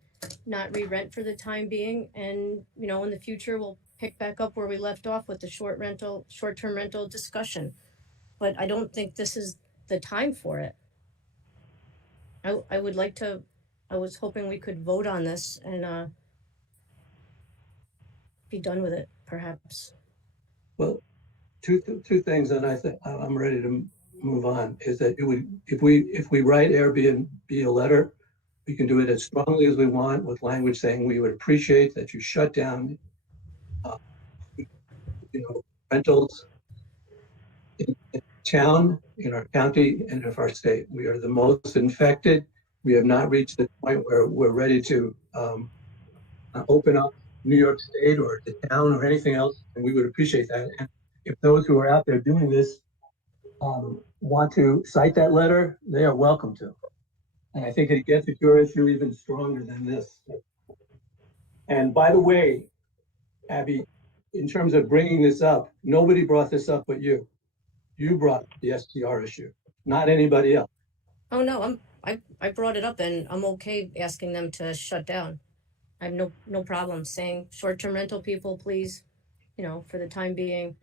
not re-rent for the time being. And, in the future, we'll pick back up where we left off with the short-term rental discussion. But I don't think this is the time for it. I was hoping we could vote on this and be done with it, perhaps. Well, two things, and I think I'm ready to move on, is that if we write Airbnb a letter, we can do it as strongly as we want with language saying we would appreciate that you shut down rentals in town, in our county, and in our state. We are the most infected. We have not reached the point where we're ready to open up New York State or the town or anything else, and we would appreciate that. And if those who are out there doing this want to cite that letter, they are welcome to. And I think it gets at your issue even stronger than this. And by the way, Abby, in terms of bringing this up, nobody brought this up but you. You brought the STR issue, not anybody else. Oh no, I brought it up, and I'm okay asking them to shut down. I have no problem saying short-term rental people, please, for the time being.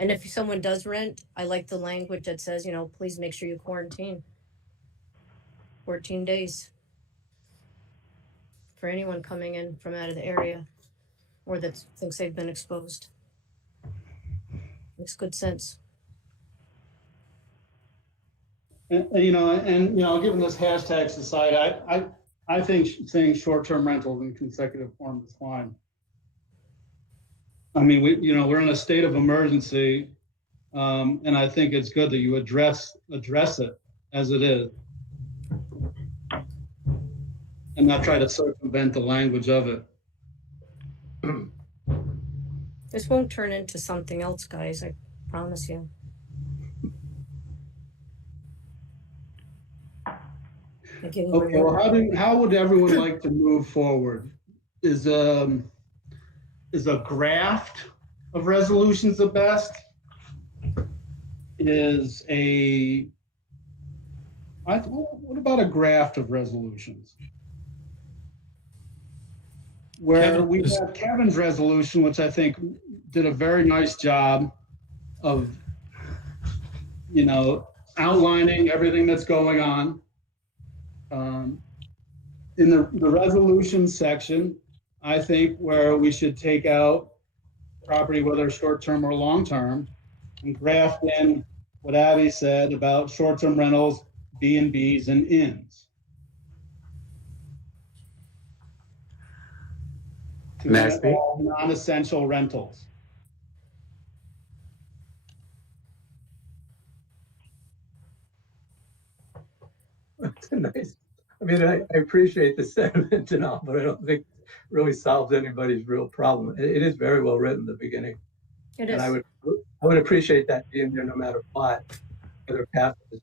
And if someone does rent, I like the language that says, please make sure you quarantine 14 days for anyone coming in from out of the area or that thinks they've been exposed. Makes good sense. And given this hashtag society, I think saying short-term rentals in consecutive form is fine. I mean, we're in a state of emergency, and I think it's good that you address it as it is, and not try to circumvent the language of it. This won't turn into something else, guys. I promise you. Okay, well, how would everyone like to move forward? Is a draft of resolutions the best? What about a draft of resolutions? Where we have Kevin's resolution, which I think did a very nice job of, you know, outlining everything that's going on. In the resolution section, I think where we should take out property, whether short-term or long-term, and graft in what Abby said about short-term rentals, B&Bs, and inns. To May I limit speak? all non-essential rentals. It's nice. I mean, I appreciate the sentiment and all, but I don't think it really solves anybody's real problem. It is very well written in the beginning. It And is. I would appreciate that being there no matter what, whether it passes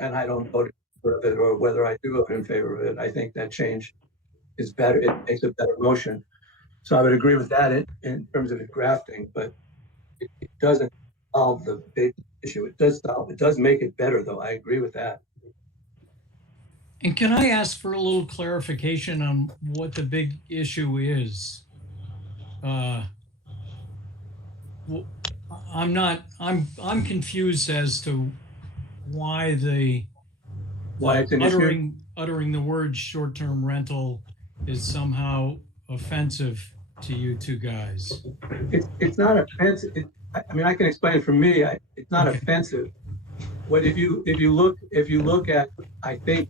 and I don't vote in favor of it, or whether I do vote in favor of it. I think that change is better. It makes a better motion. So I would agree with that in terms of it grafting, but it doesn't solve the big issue. It does make it better, though. I agree with that. And can I ask for a little clarification on what the big issue is? I'm confused as to why It's an issue. uttering the word short-term rental is somehow offensive to you two guys. It's not offensive. I mean, I can explain it for me. It's not Okay. offensive. What if you look at, I think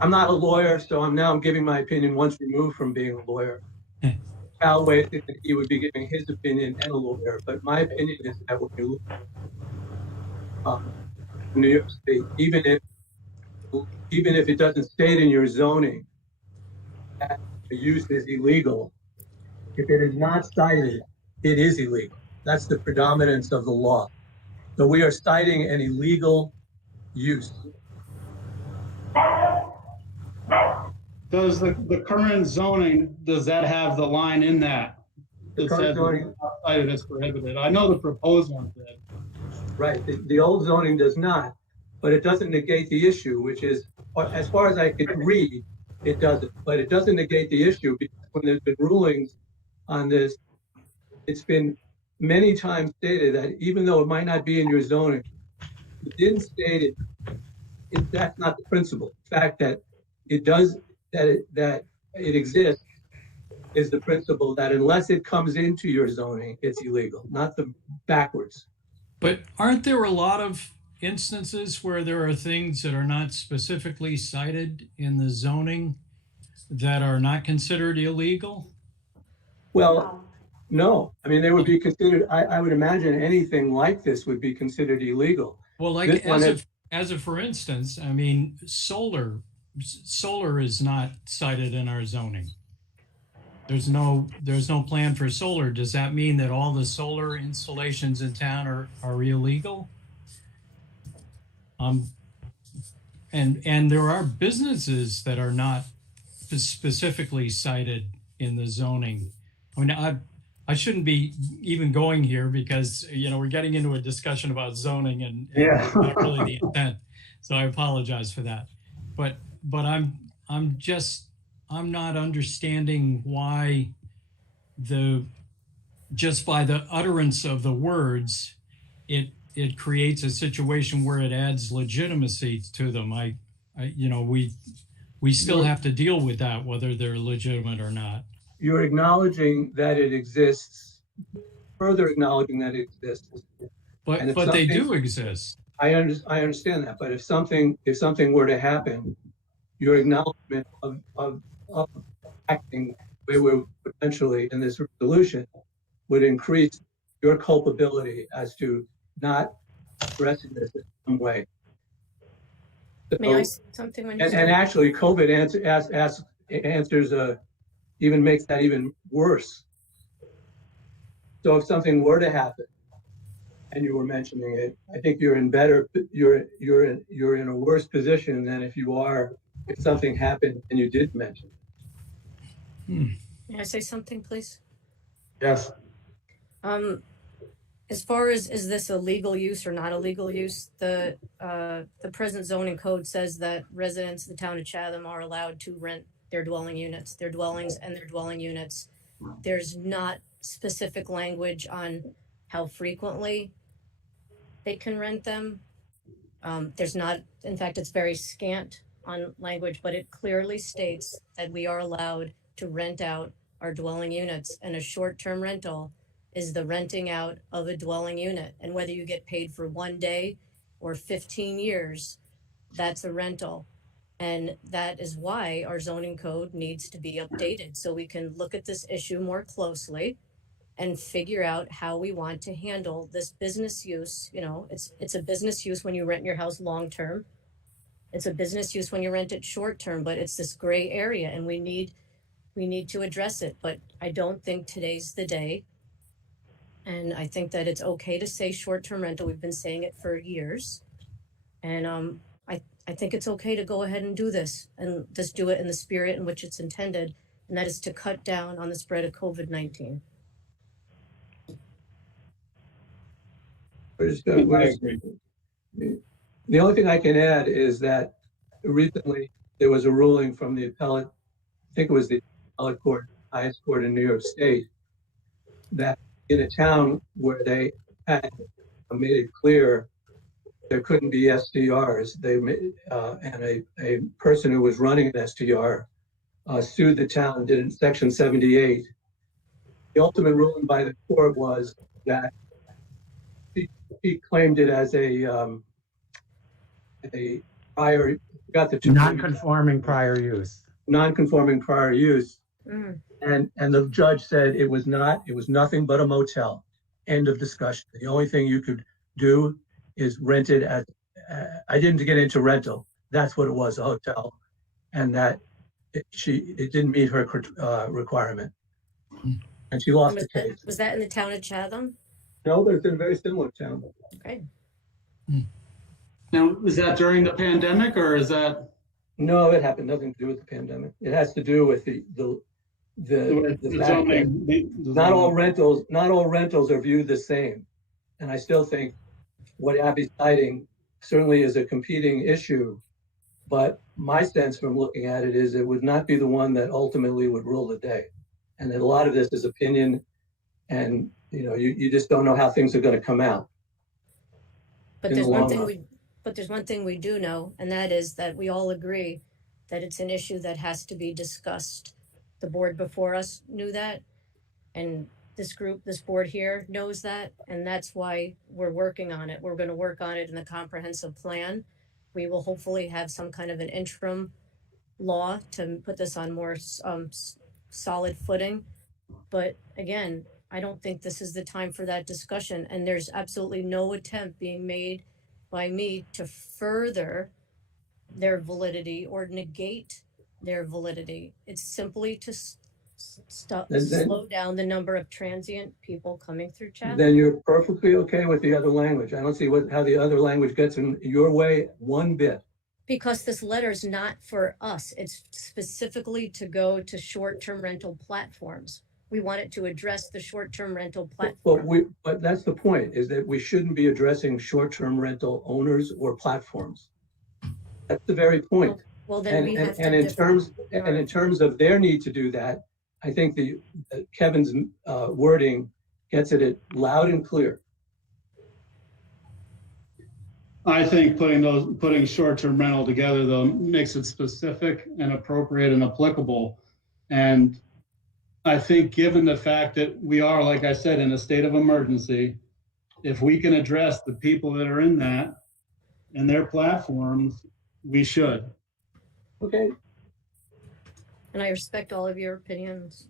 I'm not a lawyer, so I'm giving my opinion once removed from being a lawyer. Al Way, he would be giving his opinion and a lawyer, but my opinion is that when you look New York State, even if it doesn't state in your zoning that the use is illegal, if it is not cited, it is illegal. That's the predominance of the law. So we are citing an illegal use. Does the current zoning, does that have the line in that? The That current says zoning, outside is prohibited. I know the proposed one did. right, the old zoning does not, but it doesn't negate the issue, which is, as far as I could read, it doesn't. But it doesn't negate the issue, because when there's been rulings on this, it's been many times stated that even though it might not be in your zoning, it didn't state it, that's not the principle. The fact that it does, that it exists is the principle, that unless it comes into your zoning, it's illegal, not the backwards. But aren't there a lot of instances where there are things that are not specifically cited in the zoning that are not considered illegal? Well, no. I mean, they would be considered, I would imagine anything like this would be considered illegal. Well, like as a for instance, I mean, solar is not cited in our zoning. There's no plan for solar. Does that mean that all the solar installations in town are illegal? And there are businesses that are not specifically cited in the zoning. I mean, I shouldn't be even going here because, you know, we're getting into a discussion about zoning and Yeah. not really the intent. So I apologize for that. But I'm not understanding why just by the utterance of the words, it creates a situation where it adds legitimacy to them. We still have to deal with that, whether they're legitimate or not. You're acknowledging that it exists, further acknowledging that it exists. But they do exist. I understand that, but if something were to happen, your acknowledgement of acting the way we're potentially in this resolution would increase your culpability as to not addressing this in some way. May I say something when you And actually, COVID answers even makes that even worse. So if something were to happen, and you were mentioning it, I think you're in a worse position than if something happened and you did mention it. May I say something, please? Yes. As far as is this a legal use or not a legal use, the present zoning code says that residents of the town of Chatham are allowed to rent their dwelling units, their dwellings and their dwelling units. There's not specific language on how frequently they can rent them. There's not, in fact, it's very scant on language, but it clearly states that we are allowed to rent out our dwelling units, and a short-term rental is the renting out of a dwelling unit. And whether you get paid for 1 day or 15 years, that's a rental. And that is why our zoning code needs to be updated, so we can look at this issue more closely and figure out how we want to handle this business use. You know, it's a business use when you rent your house long-term. It's a business use when you rent it short-term, but it's this gray area, and we need to address it. But I don't think today's the day. And I think that it's okay to say short-term rental. We've been saying it for years. And I think it's okay to go ahead and do this, and just do it in the spirit in which it's intended, and that is to cut down on the spread of COVID-19. The only thing I can add is that recently there was a ruling from the appellate, I think it was the appellate court, highest court in New York State, that in a town where they had made it clear there couldn't be STRs, and a person who was running an STR sued the town, did in Section 78. The ultimate ruling by the court was that he claimed it as a prior, non-conforming prior use. Non-conforming prior use. Mm. And the judge said it was nothing but a motel. End of discussion. The only thing you could do is rent it as, I didn't get into rental. That's what it was, a hotel. And that it didn't meet her requirement. And she lost the case. Was that in the town of Chatham? No, but it's in a very similar town. Okay. Now, is that during the pandemic, or is that? No, it happened nothing to do with the pandemic. It has to do with the fact that not all rentals are viewed the same. And I still think what Abby's citing certainly is a competing issue, but my sense from looking at it is it would not be the one that ultimately would rule the day. And that a lot of this is opinion, and you just don't know how things are going to come out. But there's one thing we do know, and that is that we all agree that it's an issue that has to be discussed. The board before us knew that, and this board here knows that, and that's why we're working on it. We're going to work on it in the comprehensive plan. We will hopefully have some kind of an interim law to put this on more solid footing. But again, I don't think this is the time for that discussion, and there's absolutely no attempt being made by me to further their validity or negate their validity. It's simply to slow down the number of transient people coming through Chatham. Then you're perfectly okay with the other language. I don't see how the other language gets in your way one bit. Because this letter is not for us. It's specifically to go to short-term rental platforms. We want it to address the short-term rental platform. But that's the point, is that we shouldn't be addressing short-term rental owners or platforms. That's the very point. Well, then we have to. And in terms of their need to do that, I think Kevin's wording gets it loud and clear. I think putting short-term rental together though makes it specific and appropriate and applicable. And I think given the fact that we are, like I said, in a state of emergency, if we can address the people that are in that and their platforms, we should. Okay. And I respect all of your opinions.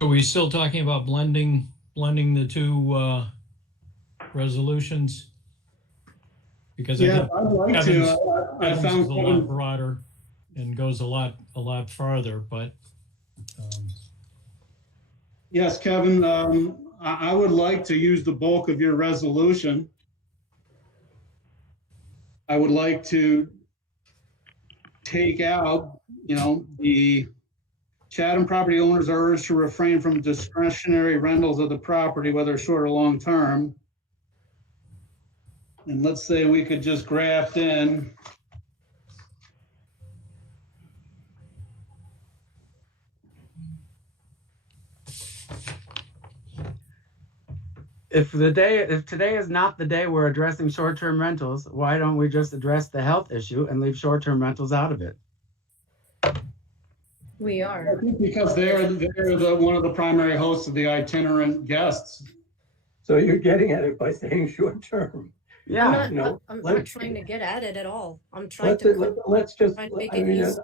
Are we still talking about blending the two resolutions? Because yeah, I'd like to. I found a lot broader and goes a lot farther, but yes, Kevin, I would like to use the bulk of your resolution. I would like to take out, the Chatham property owners are urged to refrain from discretionary rentals of the property, whether short or long term. And let's say we could just graft in if today is not the day we're addressing short-term rentals, why don't we just address the health issue and leave short-term rentals out of it? We I are. think because they're one of the primary hosts of the itinerant guests. So you're getting at it by saying short term. Yeah. I'm not trying to get at it at all. I'm trying to make it easy.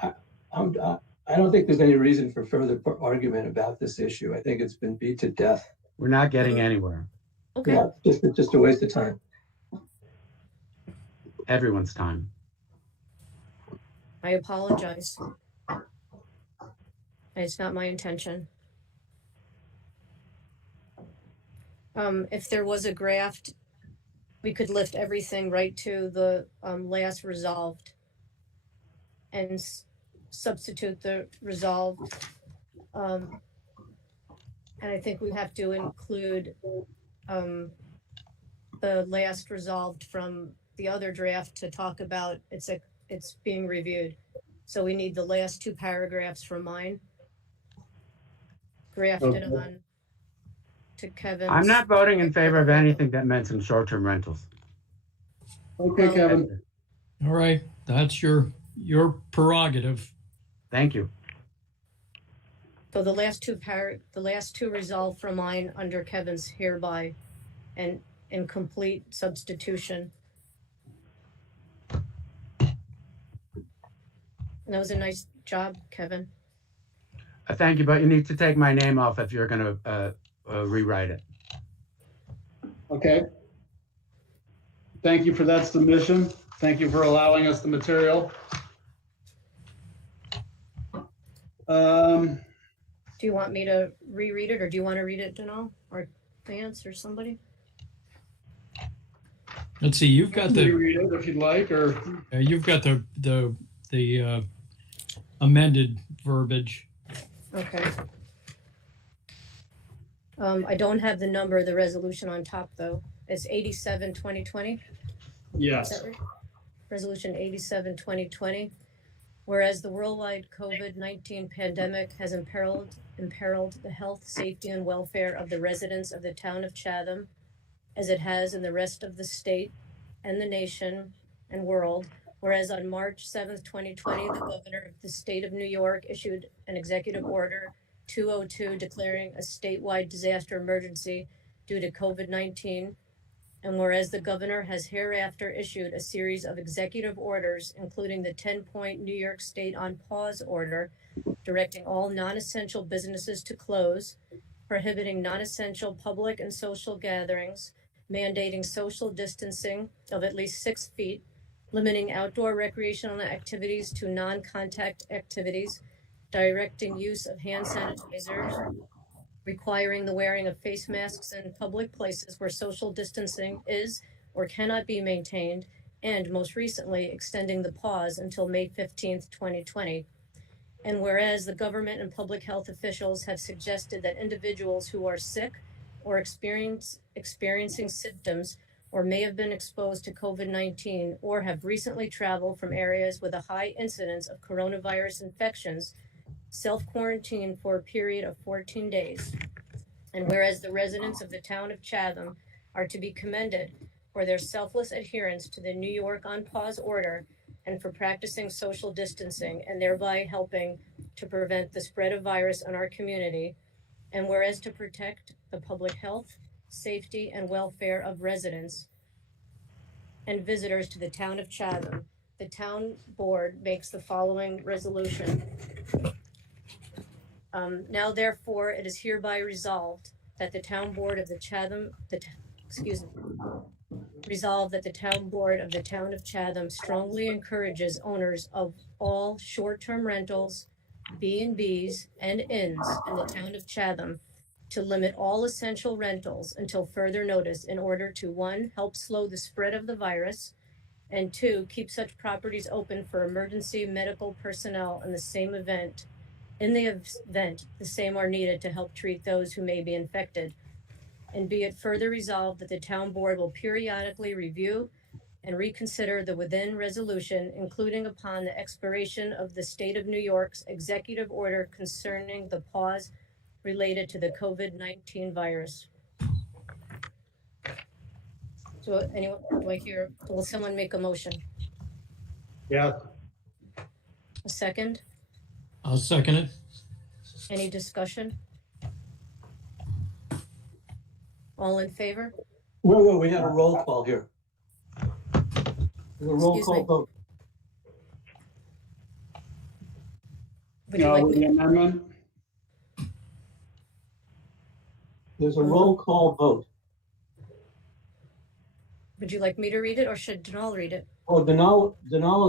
I don't think there's any reason for further argument about this issue. I think it's been beat to death. We're not getting anywhere. Okay. Yeah, just a waste of time. Everyone's time. I apologize. It's not my intention. If there was a draft, we could lift everything right to the last resolved and substitute the resolved. And I think we have to include the last resolved from the other draft to talk about it's being reviewed. So we need the last two paragraphs from mine grafted on to Kevin's. I'm not voting in favor of anything that mentions short-term rentals. Okay, Kevin. All right, that's your prerogative. Thank you. So the last two resolved from mine under Kevin's hereby and in complete substitution. And that was a nice job, Kevin. Thank you, but you need to take my name off if you're going to rewrite it. Okay. Thank you for that submission. Thank you for allowing us the material. Do you want me to reread it, or do you want to read it, Janelle, or Vance, or somebody? Let's see. You've got the reread it if you'd like, or you've got the amended verbiage. Okay. I don't have the number of the resolution on top though. It's 87-2020. yes. Is that right? Resolution 87-2020. Whereas the worldwide COVID-19 pandemic has imperiled the health, safety, and welfare of the residents of the town of Chatham, as it has in the rest of the state and the nation and world. Whereas on March 7th, 2020, the governor of the state of New York issued an executive order 202 declaring a statewide disaster emergency due to COVID-19. And whereas the governor has hereafter issued a series of executive orders, including the 10-point New York State on pause order, directing all non-essential businesses to close, prohibiting non-essential public and social gatherings, mandating social distancing of at least 6 feet, limiting outdoor recreational activities to non-contact activities, directing use of hand sanitizers, requiring the wearing of face masks in public places where social distancing is or cannot be maintained, and most recently, extending the pause until May 15th, 2020. And whereas the government and public health officials have suggested that individuals who are sick or experiencing symptoms or may have been exposed to COVID-19 or have recently traveled from areas with a high incidence of coronavirus infections self-quarantine for a period of 14 days. And whereas the residents of the town of Chatham are to be commended for their selfless adherence to the New York on pause order and for practicing social distancing and thereby helping to prevent the spread of virus in our community. And whereas to protect the public health, safety, and welfare of residents and visitors to the town of Chatham, the town board makes the following resolution. Now therefore it is hereby resolved that the town board of the resolved that the town board of the town of Chatham strongly encourages owners of all short-term rentals, B&Bs, and inns in the town of Chatham to limit all essential rentals until further notice in order to 1, help slow the spread of the virus, and 2, keep such properties open for emergency medical personnel in the event the same are needed to help treat those who may be infected. And be it further resolved that the town board will periodically review and reconsider the within resolution, including upon the expiration of the state of New York's executive order concerning the pause related to the COVID-19 virus. So anyone, do I hear, will someone make a motion? Yeah. A second? I'll second it. Any discussion? All in favor? Whoa, we had a roll call here. There's a roll Excuse call me. vote. Would you like With the me, amendment? There's a roll call vote. would you like me to read it, or should Denal read it? Oh, Denal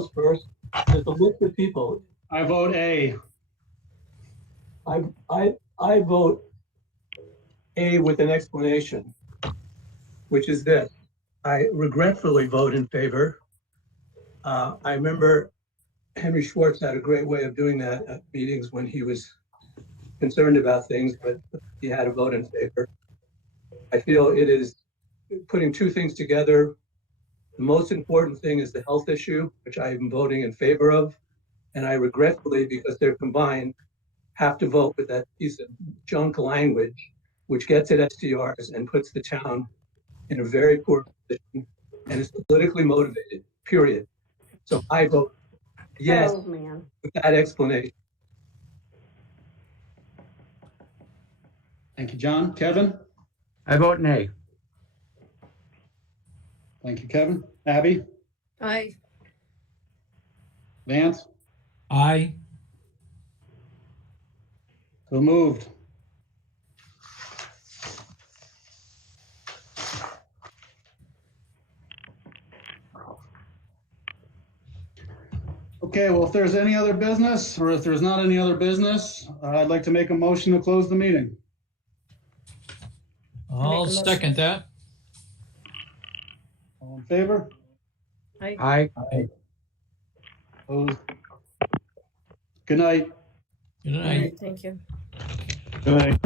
is first. There's a list of people. I vote A. I vote A with an explanation, which is this. I regretfully vote in favor. I remember Henry Schwartz had a great way of doing that at meetings when he was concerned about things, but he had a vote in favor. I feel it is putting two things together. The most important thing is the health issue, which I am voting in favor of. And I regretfully, because they're combined, have to vote with that piece of junk language, which gets at STRs and puts the town in a very poor position and is politically motivated, period. So I vote yes Oh, man. with that explanation. Thank you, John. Kevin? I vote nay. Thank you, Kevin. Abby? Aye. Vance? Aye. So moved. Okay, well, if there's any other business, or if there's not any other business, I'd like to make a motion to close the meeting. I'll motion. second that. All in favor? Aye. Aye. Opposed? Good night. Good All night. right, thank you. Good night.